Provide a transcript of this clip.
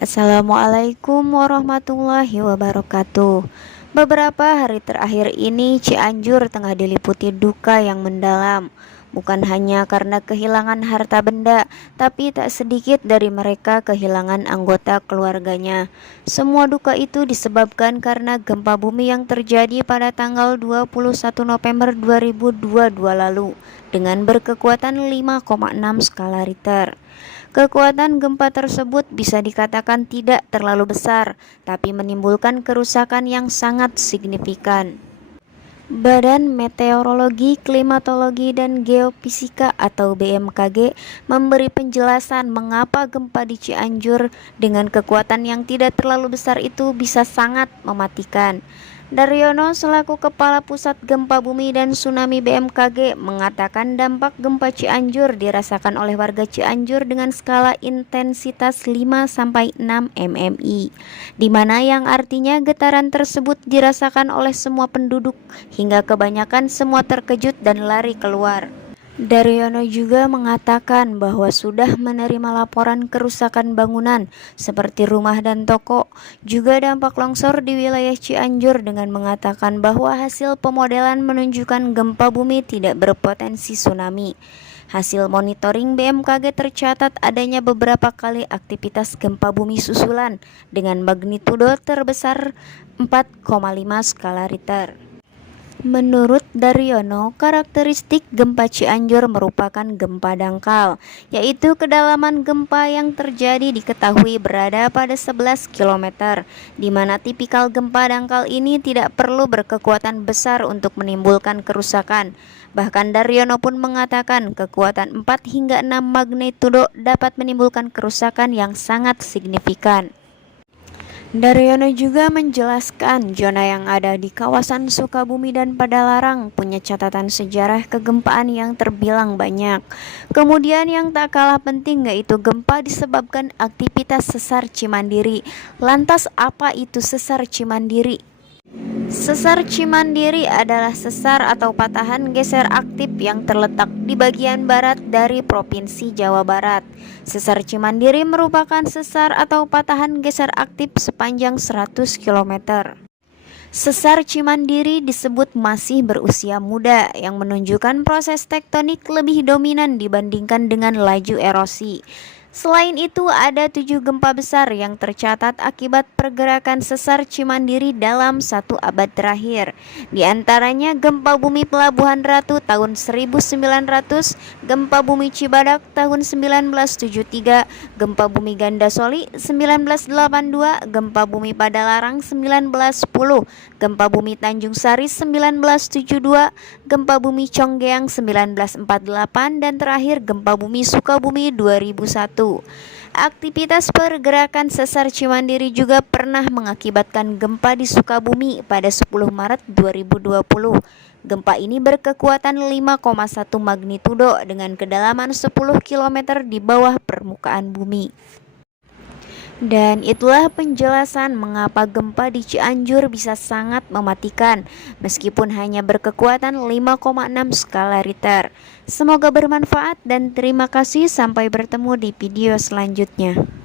Assalamualaikum warahmatullahi wabarakatuh. Beberapa hari terakhir ini Cianjur tengah diliputi duka yang mendalam. Bukan hanya karena kehilangan harta benda, tapi tak sedikit dari mereka kehilangan anggota keluarganya. Semua duka itu disebabkan karena gempa bumi yang terjadi pada tanggal 21 November 2022 lalu dengan berkekuatan 5,6 skala Richter. Kekuatan gempa tersebut bisa dikatakan tidak terlalu besar, tapi menimbulkan kerusakan yang sangat signifikan. Badan Meteorologi, Klimatologi, dan Geofisika atau BMKG memberi penjelasan mengapa gempa di Cianjur dengan kekuatan yang tidak terlalu besar itu bisa sangat mematikan. Daryono selaku Kepala Pusat Gempa Bumi dan Tsunami BMKG mengatakan dampak gempa Cianjur dirasakan oleh warga Cianjur dengan skala intensitas 5-6 mmi, di mana yang artinya getaran tersebut dirasakan oleh semua penduduk hingga kebanyakan semua terkejut dan lari keluar. Daryono juga mengatakan bahwa sudah menerima laporan kerusakan bangunan seperti rumah dan toko, juga dampak longsor di wilayah Cianjur dengan mengatakan bahwa hasil pemodelan menunjukkan gempa bumi tidak berpotensi tsunami. Hasil monitoring BMKG tercatat adanya beberapa kali aktivitas gempa bumi susulan dengan magnitudo terbesar 4,5 skala Richter. Menurut Daryono, karakteristik gempa Cianjur merupakan gempa dangkal, yaitu kedalaman gempa yang terjadi diketahui berada pada 11 km, di mana tipikal gempa dangkal ini tidak perlu berkekuatan besar untuk menimbulkan kerusakan. Bahkan Daryono pun mengatakan kekuatan 4 hingga 6 magnitudo dapat menimbulkan kerusakan yang sangat signifikan. Daryono juga menjelaskan zona yang ada di kawasan Sukabumi dan Padalarang punya catatan sejarah kegempaan yang terbilang banyak. Kemudian yang tak kalah penting yaitu gempa disebabkan aktivitas sesar Cimandiri. Lantas apa itu sesar Cimandiri? Sesar Cimandiri adalah sesar atau patahan geser aktif yang terletak di bagian barat dari Provinsi Jawa Barat. Sesar Cimandiri merupakan sesar atau patahan geser aktif sepanjang 100 km. Sesar Cimandiri disebut masih berusia muda yang menunjukkan proses tektonik lebih dominan dibandingkan dengan laju erosi. Selain itu, ada 7 gempa besar yang tercatat akibat pergerakan sesar Cimandiri dalam 1 abad terakhir. Di antaranya gempa bumi Pelabuhan Ratu tahun 1900, gempa bumi Cibadak tahun 1973, gempa bumi Gandasoli 1982, gempa bumi Padalarang 1910, gempa bumi Tanjung Sari 1972, gempa bumi Conggeang 1948, dan terakhir gempa bumi Sukabumi 2001. Aktivitas pergerakan sesar Cimandiri juga pernah mengakibatkan gempa di Sukabumi pada 10 Maret 2020. Gempa ini berkekuatan 5,1 magnitudo dengan kedalaman 10 km di bawah permukaan bumi. Dan itulah penjelasan mengapa gempa di Cianjur bisa sangat mematikan meskipun hanya berkekuatan 5,6 skala Richter. Semoga bermanfaat dan terima kasih, sampai bertemu di video selanjutnya.